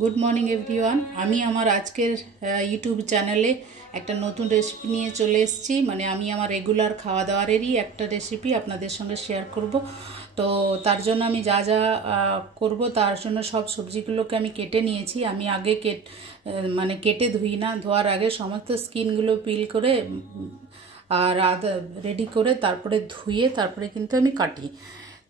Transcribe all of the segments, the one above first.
Good morning everyone. आमी आमार आजकेर यूट्यूब चैनेले एक नतून रेसिपि निये चले एसेछि। माने आमी आमार रेगुलार खावा दावारेरই একটা रेसिपि आपनादेर संगे शेयर करब। तो तार जोन्नो आमी जा जा करब तार जोन्नो सब सब्जिगुलोके आमी केटे निয়েছি। आमी आगे माने केटे धुई ना, धोয়ার आगे समस्त स्किनगुलो पिल करे আর আদা রেডি করে তারপরে ধুয়ে তারপরে কিন্তু আমি কাটি।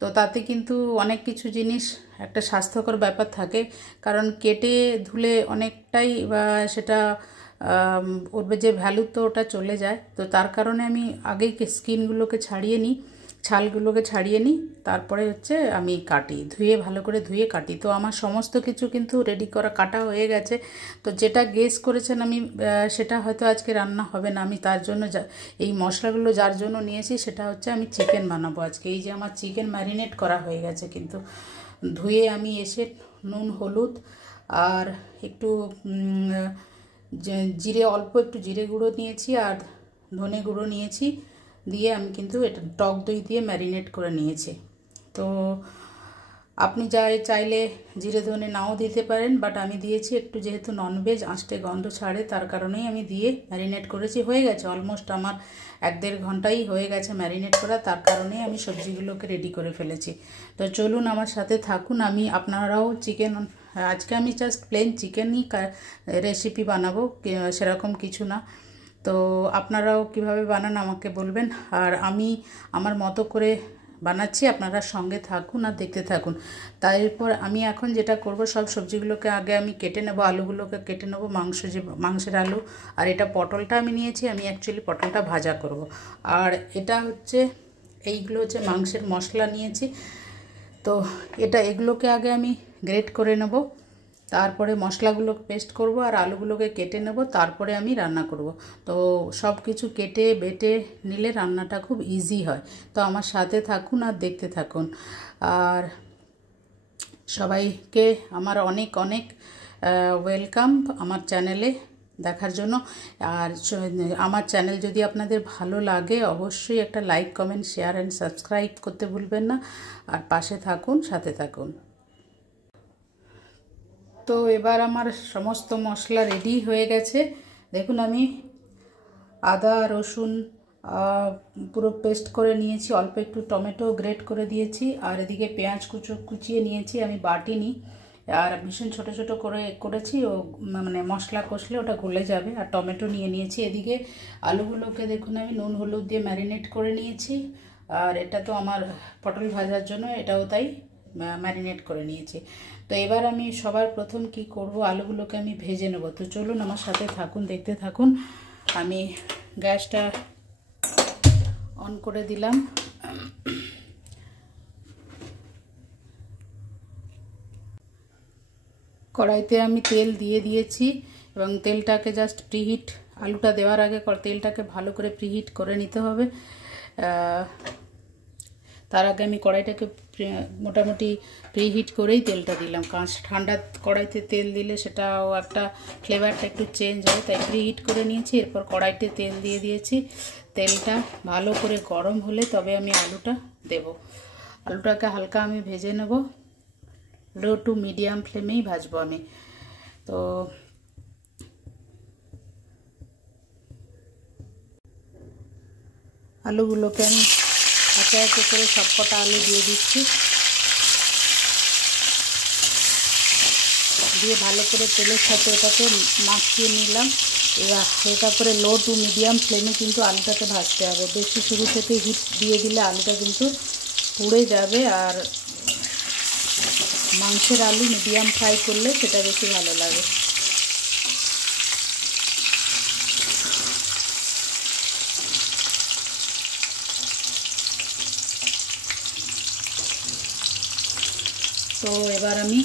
তো তাতে কিন্তু অনেক কিছু জিনিস একটা স্বাস্থ্যকর ব্যাপার থাকে, কারণ কেটে ধুলে অনেকটাই সেটা ওর যে ভ্যালু তো ওটা চলে যায়। তো তার কারণে আমি আগেই স্কিনগুলোকে ছাড়িয়ে নিই, ছালগুলোকে ছাড়িয়ে নিই, তারপরে হচ্ছে আমি কাটি, ধুয়ে ভালো করে ধুয়ে কাটি। তো আমার সমস্ত কিছু কিন্তু রেডি করা কাটা হয়ে গেছে। তো যেটা গেস করেছেন আমি সেটা হয়তো আজকে রান্না হবে না। আমি তার জন্য এই মশলাগুলো যার জন্য নিয়েছি সেটা হচ্ছে আমি চিকেন বানাবো আজকে। এই যে আমার চিকেন ম্যারিনেট করা হয়ে গেছে, কিন্তু ধুয়ে আমি এসে নুন হলুদ আর একটু জিরে, অল্প একটু জিরে গুঁড়ো নিয়েছি আর ধনে গুঁড়ো নিয়েছি, দিয়ে আমি কিন্তু এটা টক দই দিয়ে ম্যারিনেট করে নিয়েছি। তো আপনি চাইলে জিরে ধনে নাও দিতে পারেন, বাট আমি দিয়েছি একটু, যেহেতু ননভেজ আঁশটে গন্ধ ছাড়ে তার কারণেই আমি দিয়ে ম্যারিনেট করেছি। হয়ে গেছে অলমোস্ট আমার 1-1.5 ঘন্টাই হয়ে গেছে ম্যারিনেট করা, তার কারণেই আমি সবজিগুলোকে রেডি করে ফেলেছি। তো চলুন আমার সাথে থাকুন। আমি আপনারাও চিকেন, আজকে আমি জাস্ট প্লেন চিকেনই রেসিপি বানাবো, সেরকম কিছু না। তো আপনারাও কিভাবে বানান আমাকে বলবেন, আর আমি আমার মতো করে বানাচ্ছি, আপনারা সঙ্গে থাকুন আর দেখতে থাকুন। তারপর আমি এখন যেটা করব, সব সবজিগুলোকে আগে আমি কেটে নেব, আলুগুলোকে কেটে নেব, মাংসের আলু, আর এটা পটলটা আমি নিয়েছি, আমি অ্যাকচুয়ালি পটলটা ভাজা করব। আর এটা হচ্ছে এইগুলো হচ্ছে মাংসের মশলা নিয়েছি। তো এগুলোকে আগে আমি গ্রেট করে নেব, তারপরে মশলাগুলো পেস্ট করব আর আলুগুলোকে কেটে নেব, তারপরে আমি রান্না করব। তো সব কিছু কেটে বেটে নিলে রান্নাটা খুব ইজি হয়। তো আমার সাথে থাকুন আর দেখতে থাকুন। আর সবাইকে আমার অনেক অনেক ওয়েলকাম আমার চ্যানেলে দেখার জন্য। আর আমার চ্যানেল যদি আপনাদের ভালো লাগে অবশ্যই একটা like, comment, share and subscribe করতে ভুলবেন না। আর পাশে থাকুন, সাথে থাকুন। তো এবার আমার সমস্ত মশলা রেডি হয়ে গেছে। দেখুন আমি আদা রসুন পুরো পেস্ট করে নিয়েছি, অল্প একটু টমেটো গ্রেট করে দিয়েছি, আর এদিকে পেঁয়াজ কুচিয়ে নিয়েছি, আমি বাটিনি, আর ভীষণ ছোট ছোট করে করেছি, ও মানে মশলা কষলে ওটা গলে যাবে। আর টমেটো নিয়ে নিয়েছি। এদিকে আলুগুলোকে দেখুন আমি নুন হলুদ দিয়ে ম্যারিনেট করে নিয়েছি, আর এটা তো আমার পটল ভাজার জন্য এটাও তাই ম্যারিনেট করে নিয়েছি। তো এবার আমি সবার প্রথম কি করব, আলুগুলোকে আমি ভেজে নেব। তো চলুন আমার সাথে থাকুন, দেখতে থাকুন। আমি গ্যাসটা অন করে দিলাম। কড়াইতে আমি তেল দিয়ে দিয়েছি এবং তেলটাকে জাস্ট প্রিহিট, আলুটা দেওয়ার আগে তেলটাকে ভালো করে প্রিহিট করে নিতে হবে। তার আগে আমি কড়াইটাকে মোটামুটি প্রিহিট করেই তেলটা দিলাম, কারণ ঠান্ডা কড়াইতে তেল দিলে সেটাও একটা ফ্লেভারটা একটু চেঞ্জ হয়, তাই প্রিহিট করে নিয়েছি। এরপর কড়াইতে তেল দিয়ে দিয়েছি। তেলটা ভালো করে গরম হলে তবে আমি আলুটা দেব। আলুটাকে হালকা আমি ভেজে নেব, লো টু মিডিয়াম ফ্লেমেই ভাজবো আমি। তো আলুগুলোকে আমি একে একে করে সবকটা আলু দিয়ে দিচ্ছি, দিয়ে ভালো করে তেলের সাথে এটাকে মাখিয়ে নিলাম। এবার এটা করে লো টু মিডিয়াম ফ্লেমে কিন্তু আলুটাকে ভাজতে হবে। বেশি শুরু থেকে হিট দিয়ে দিলে আলুটা কিন্তু পুড়ে যাবে, আর মাংসের আলু মিডিয়াম ফ্রাই করলে সেটা বেশি ভালো লাগে। তো এবার আমি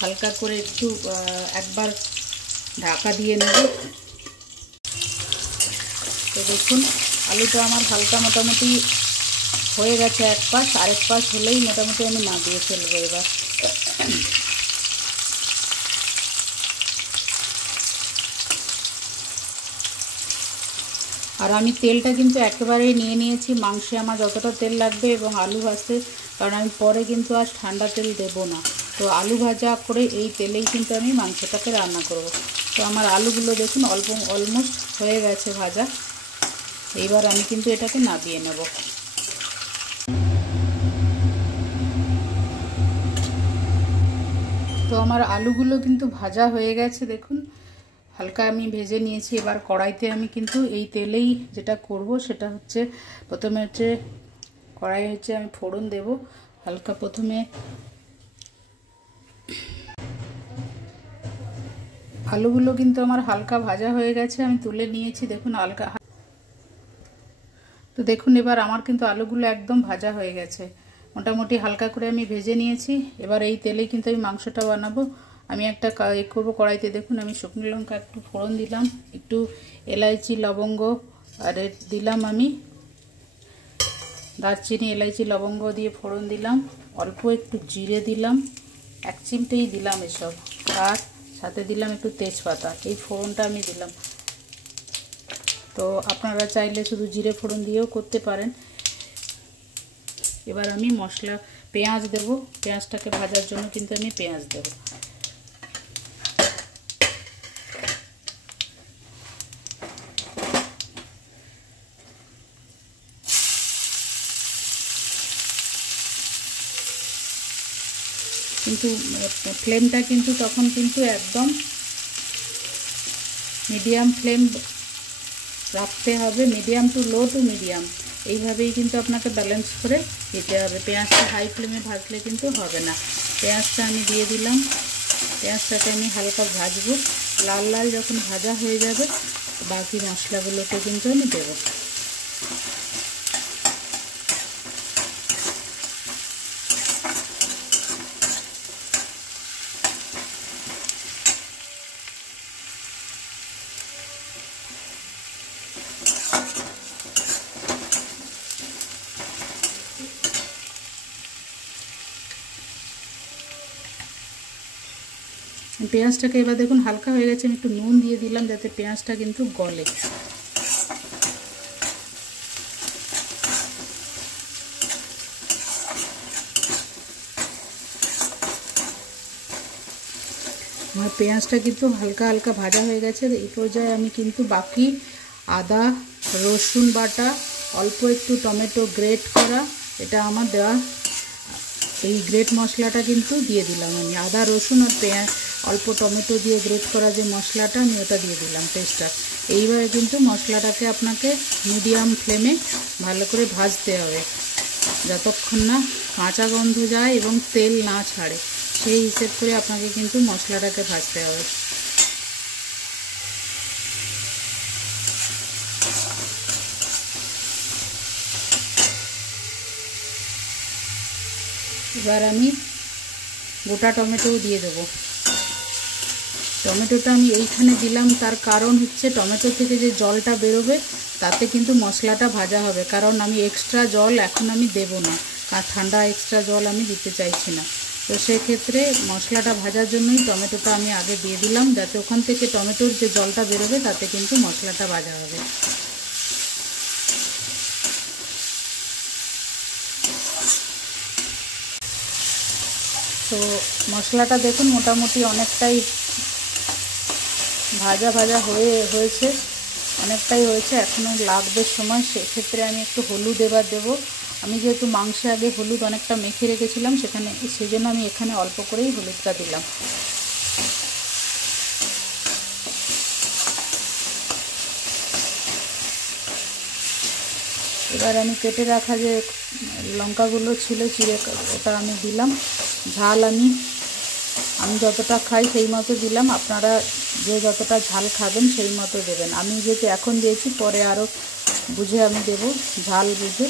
হালকা করে একটু একবার ঢাকা দিয়ে নেব। তো দেখুন আলুটা আমার হালকা মোটামুটি হয়ে গেছে এক পাশ, আরেক পাশ হলেই মোটামুটি আমি নামিয়ে ফেলবো এবার। আর আমি তেলটা কিন্তু একেবারেই নিয়ে নিয়েছি, মাংসে আমার যতটা তেল লাগবে এবং আলু ভাজতে, কারণ আমি পরে কিন্তু আজ ঠান্ডা তেল দেব না। তো আলু ভাজা করে এই তেলেই কিন্তু আমি মাংসটাকে রান্না করব। তো আমার আলুগুলো দেখুন অলমোস্ট হয়ে গেছে ভাজা। এইবার আমি কিন্তু এটাকে নামিয়ে নেব। তো আমার আলুগুলো কিন্তু ভাজা হয়ে গেছে, দেখুন হালকা আমি ভেজে নিয়েছি। এবার কড়াইতে আমি কিন্তু এই তেলেই যেটা করব সেটা হচ্ছে, প্রথমে হচ্ছে কড়াই হচ্ছে আমি ফোড়ন দেব হালকা। প্রথমে আলুগুলো কিন্তু আমার হালকা ভাজা হয়ে গেছে, আমি তুলে নিয়েছি দেখুন হালকা। তো দেখুন এবার আমার কিন্তু আলুগুলো একদম ভাজা হয়ে গেছে, মোটামুটি হালকা করে আমি ভেজে নিয়েছি। এবার এই তেলেই কিন্তু আমি মাংসটা বানাবো। আমি একটা করবো কড়াইতে, দেখুন আমি শুকনো লঙ্কা একটু ফোড়ন দিলাম, একটু এলাইচি লবঙ্গ আর দিলাম আমি দারচিনি এলাইচি লবঙ্গ দিয়ে ফোড়ন দিলাম, অল্প একটু জিরে দিলাম, 1 চিমটেই দিলাম এসব, আর সাথে দিলাম একটু তেজপাতা। এই ফোড়নটা আমি দিলাম। তো আপনারা চাইলে শুধু জিরে ফোড়ন দিয়েও করতে পারেন। এবার আমি মশলা পেঁয়াজ দেব, পেঁয়াজটাকে ভাজার জন্য কিন্তু আমি পেঁয়াজ দেব। কিন্তু ফ্লেমটা কিন্তু তখন কিন্তু একদম মিডিয়াম ফ্লেম রাখতে হবে, medium to low to medium, এইভাবেই কিন্তু আপনাকে ব্যালেন্স করে দিতে হবে। পেঁয়াজটা হাই ফ্লেমে ভাজলে কিন্তু হবে না। পেঁয়াজটা আমি দিয়ে দিলাম, পেঁয়াজটাকে আমি হালকা ভাজবো, লাল লাল যখন ভাজা হয়ে যাবে বাকি মশলাগুলোকে কিন্তু আমি দেবো। পেঁয়াজটাকে এবার দেখুন হালকা হয়ে গেছে, আমি একটু নুন দিয়ে দিলাম যাতে পেঁয়াজটা কিন্তু গলে। আমার পেঁয়াজটা কিন্তু হালকা হালকা ভাজা হয়ে গেছে। এই পর্যায়ে আমি কিন্তু বাকি আদা রসুন বাটা, অল্প একটু টমেটো গ্রেট করা, এটা আমার দেওয়া, এই গ্রেট মশলাটা কিন্তু দিয়ে দিলাম আমি। আদা রসুন আর পেঁয়াজ অল্প টমেটো দিয়ে গ্রেট করা যে মশলাটা আমি ওটা দিয়ে দিলাম পেস্টটা। এইবারে কিন্তু মশলাটাকে আপনাকে মিডিয়াম ফ্লেমে ভালো করে ভাজতে হবে যতক্ষণ না কাঁচা গন্ধ যায় এবং তেল না ছাড়ে, সেই হিসেব করে আপনাকে কিন্তু মশলাটাকে ভাজতে হবে। এবার আমি গোটা টমেটোও দিয়ে দেবো। টমেটোটা আমি এইখানে দিলাম, তার কারণ হচ্ছে টমেটো থেকে যে জলটা বেরোবে তাতে কিন্তু মশলাটা ভাজা হবে, কারণ আমি এক্সট্রা জল এখন আমি দেব না, আর ঠান্ডা এক্সট্রা জল আমি দিতে চাইছি না। তো সেক্ষেত্রে মশলাটা ভাজার জন্যই টমেটোটা আমি আগে দিয়ে দিলাম, যাতে ওখান থেকে টমেটোর যে জলটা বেরোবে তাতে কিন্তু মশলাটা ভাজা হবে। তো মশলাটা দেখুন মোটামুটি অনেকটাই ভাজা ভাজা হয়েছে, অনেকটাই হয়েছে, এখনও লাগবে সময়। সেক্ষেত্রে আমি একটু হলুদ এবার দেবো। আমি যেহেতু মাংসে আগে হলুদ অনেকটা মেখে রেখেছিলাম সেজন্য আমি এখানে অল্প করেই হলুদটা দিলাম। এবার আমি কেটে রাখা যে লঙ্কাগুলো ছিল চিড়ে, ওটা আমি দিলাম। ঝাল আমি যতটা খাই সেই মতো দিলাম, আপনারা যে যতটা ঝাল খাবেন সেই মতো দেবেন। আমি যেহেতু এখন দিয়েছি, পরে আরও বুঝে আমি দেব, ঝাল বুঝে।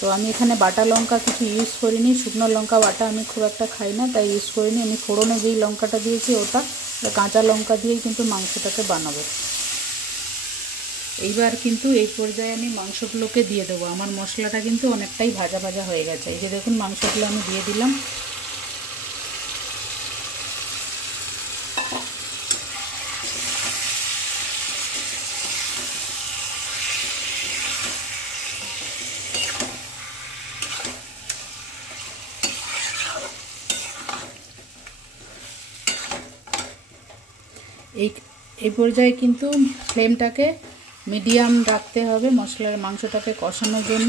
তো আমি এখানে বাটা লঙ্কা কিছু ইউজ করিনি, শুকনো লঙ্কা বাটা আমি খুব একটা খাই না, তাই ইউজ করিনি। আমি ফোড়নে যেই লঙ্কাটা দিয়েছি ওটা কাঁচা লঙ্কা দিয়েই কিন্তু মাংসটাকে বানাবো। এইবার কিন্তু এই পর্যায়ে আমি মাংসগুলোকে দিয়ে দেবো। আমার মশলাটা কিন্তু অনেকটাই ভাজা ভাজা হয়ে গেছে। এই যে দেখুন মাংসগুলো আমি দিয়ে দিলাম। এই পর্যায়ে কিন্তু ফ্লেমটাকে মিডিয়াম রাখতে হবে মাংসটাকে কষানোর জন্য।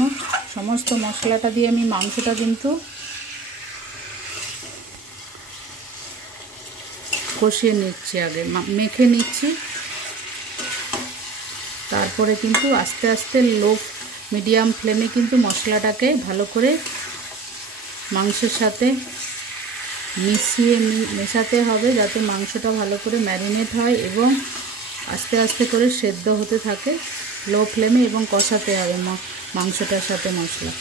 সমস্ত মশলাটা দিয়ে আমি মাংসটা কিন্তু কষিয়ে নিচ্ছি, আগে মেখে নিচ্ছি, তারপরে কিন্তু আস্তে আস্তে মিডিয়াম ফ্লেমে কিন্তু মশলাটাকে ভালো করে মাংসের সাথে মেশাতে হবে, যাতে মাংসটা ভালো করে ম্যারিনেট হয় এবং আস্তে আস্তে করে সেদ্ধ হতে থাকে লো ফ্লেমে, এবং কষাতে হবে মাংসটার সাথে মশলা।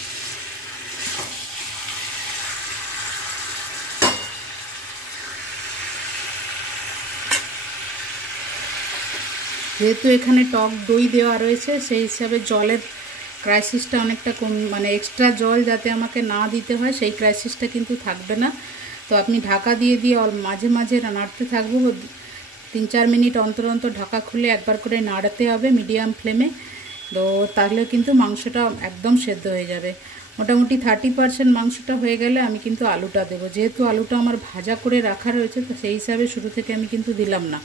যেহেতু এখানে টক দই দেওয়া রয়েছে, সেই হিসাবে জলের ক্রাইসিসটা অনেকটা কম, মানে এক্সট্রা জল যাতে আমাকে না দিতে হয় সেই ক্রাইসিসটা কিন্তু থাকবে না। তো আপনি ঢাকা দিয়ে মাঝে মাঝে নাড়তে থাকবো, 3-4 মিনিট অন্তর অন্তর ঢাকা খুলে একবার করে নাড়াতে হবে মিডিয়াম ফ্লেমে। তো তাহলে কিন্তু মাংসটা একদম সেদ্ধ হয়ে যাবে। মোটামুটি 30% মাংসটা হয়ে গেলে আমি কিন্তু আলুটা দেবো। যেহেতু আলুটা আমার ভাজা করে রাখা রয়েছে, তো সেই হিসাবে শুরু থেকে আমি কিন্তু দিলাম না,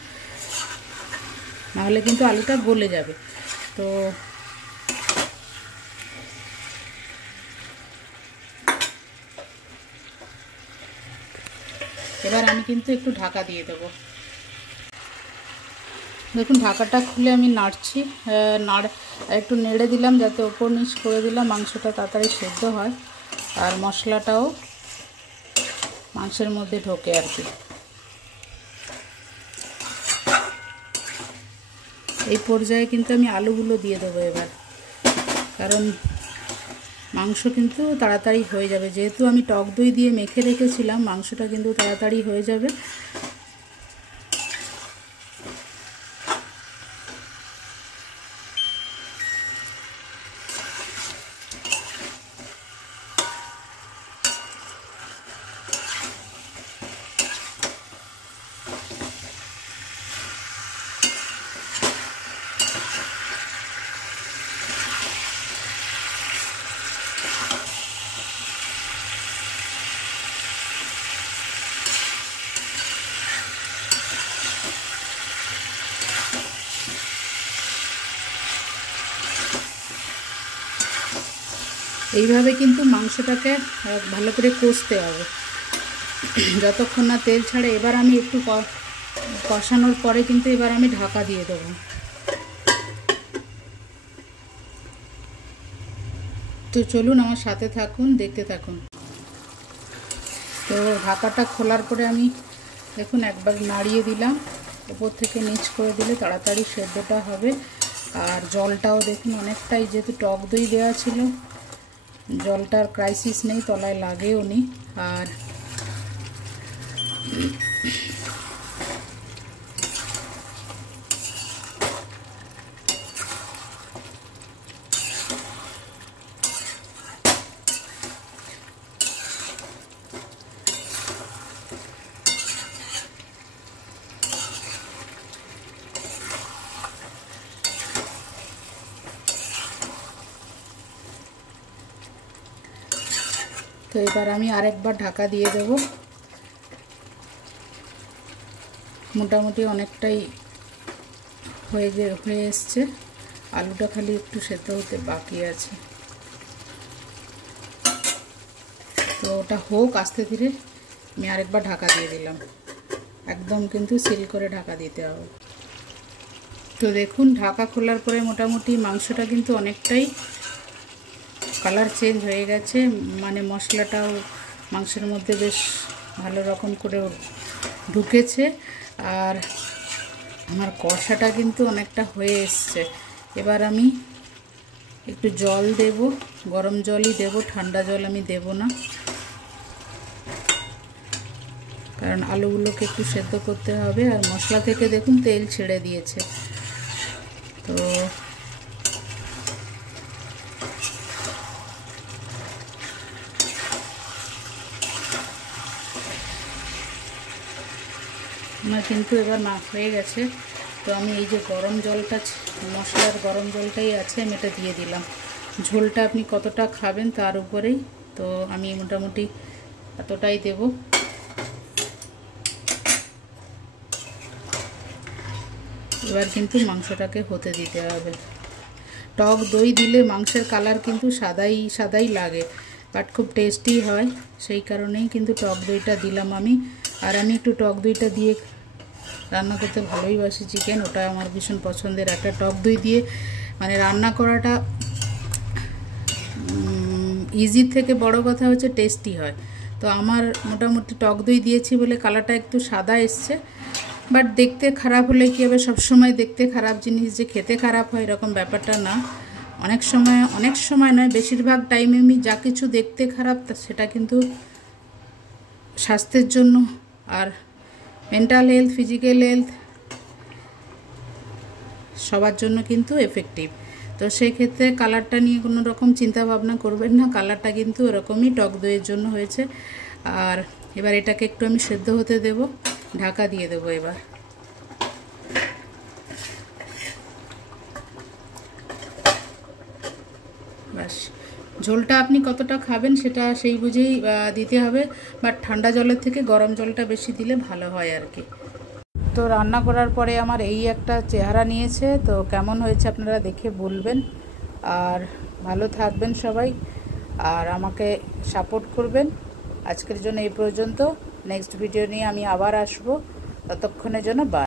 নাহলে কিন্তু আলুটা গলে যাবে। তো এবার আমি কিন্তু একটু ঢাকা দিয়ে দেবো। দেখুন ঢাকাটা খুলে আমি নাড়ছি, একটু নেড়ে দিলাম, যাতে ওপর নিচ করে দিলাম, মাংসটা তাড়াতাড়ি সেদ্ধ হয় আর মশলাটাও মাংসের মধ্যে ঢোকে আর কি। এই পর্যায়ে কিন্তু আমি আলুগুলো দিয়ে দেবো এবার, কারণ মাংস কিন্তু তাড়াতাড়ি হয়ে যাবে। যেহেতু আমি টক দই দিয়ে মেখে রেখেছিলাম, মাংসটা কিন্তু তাড়াতাড়ি হয়ে যাবে। এইভাবে কিন্তু মাংসটাকে ভালো করে কষতে হবে যতক্ষণ না তেল ছাড়ে। এবার আমি একটু কষানোর পরে কিন্তু এবার আমি ঢাকা দিয়ে দেবো। তো চলুন আমার সাথে থাকুন, দেখতে থাকুন। তো ঢাকাটা খোলার পরে আমি দেখুন একবার নাড়িয়ে দিলাম, উপর থেকে নিচ করে দিলে তাড়াতাড়ি সেদ্ধটা হবে। আর জলটাও দেখুন অনেকটাই, যেহেতু টক দই দেওয়া ছিল, জলটার ক্রাইসিস নেই, তলায় লাগেও নি। আর তো এবার আমি আরেকবার ঢাকা দিয়ে দেব। মোটামুটি অনেকটাই হয়ে এসছে, আলুটা খালি একটু সেদ্ধ হতে বাকি আছে। তো ওটা হোক আস্তে ধীরে, আমি আরেকবার ঢাকা দিয়ে দিলাম। একদম কিন্তু সিল করে ঢাকা দিতে হবে। তো দেখুন ঢাকা খোলার পরে মোটামুটি মাংসটা কিন্তু অনেকটাই কালার চেঞ্জ হয়ে গেছে, মানে মশলাটাও মাংসের মধ্যে বেশ ভালো রকম করে ঢুকেছে। আর আমার কষাটা কিন্তু অনেকটা হয়ে এসছে। এবার আমি একটু জল দেব, গরম জলই দেব, ঠান্ডা জল আমি দেব না, কারণ আলুগুলোকে একটু সেদ্ধ করতে হবে। আর মশলা থেকে দেখুন তেল ছেড়ে দিয়েছে। তো আমার কিন্তু এবার হয়ে গেছে। তো আমি এই যে গরম জলটা, মশলার গরম জলটাই আছে, আমি এটা দিয়ে দিলাম। ঝোলটা আপনি কতটা খাবেন তার উপরেই, তো আমি মোটামুটি এতটাই দেব। এবার কিন্তু মাংসটাকে হতে দিতে হবে। টক দই দিলে মাংসের কালার কিন্তু সাদাই সাদাই লাগে, বাট খুব টেস্টি হয়, সেই কারণেই কিন্তু টক দইটা দিলাম আমি। আর আমি একটু টক দইটা দিয়ে রান্না করতে ভালোই বাসি চিকেন, ওটা আমার ভীষণ পছন্দের। একটা টক দই দিয়ে মানে রান্না করাটা ইজির থেকে বড় কথা হচ্ছে টেস্টি হয়। তো আমার মোটামুটি টক দই দিয়েছি বলে কালারটা একটু সাদা এসছে, বাট দেখতে খারাপ হলে কী হবে, সবসময় দেখতে খারাপ জিনিস যে খেতে খারাপ হয় এরকম ব্যাপারটা না। অনেক সময় নয়, বেশিরভাগ টাইমে আমি যা কিছু দেখতে খারাপ সেটা কিন্তু স্বাস্থ্যের জন্য আর মেন্টাল হেলথ, ফিজিক্যাল হেলথ সবার জন্য কিন্তু এফেক্টিভ। তো সেই ক্ষেত্রে কালারটা নিয়ে কোনো রকম চিন্তা ভাবনা করবেন না, কালারটা কিন্তু এরকমই টক দইয়ের জন্য হয়েছে। আর এবার এটাকে একটু আমি সেদ্ধ হতে দেব, ঢাকা দিয়ে দেবো এবার। ব্যাস, ঝোলটা আপনি কতটা খাবেন সেটা সেই বুঝেই দিতে হবে, বাট ঠান্ডা জলের থেকে গরম জলটা বেশি দিলে ভালো হয় আর কি। তো রান্না করার পরে আমার এই একটা চেহারা নিয়েছে, তো কেমন হয়েছে আপনারা দেখে বলবেন। আর ভালো থাকবেন সবাই, আর আমাকে সাপোর্ট করবেন। আজকের জন্য এই পর্যন্ত, নেক্সট ভিডিও নিয়ে আমি আবার আসবো, ততক্ষণের জন্য বাই।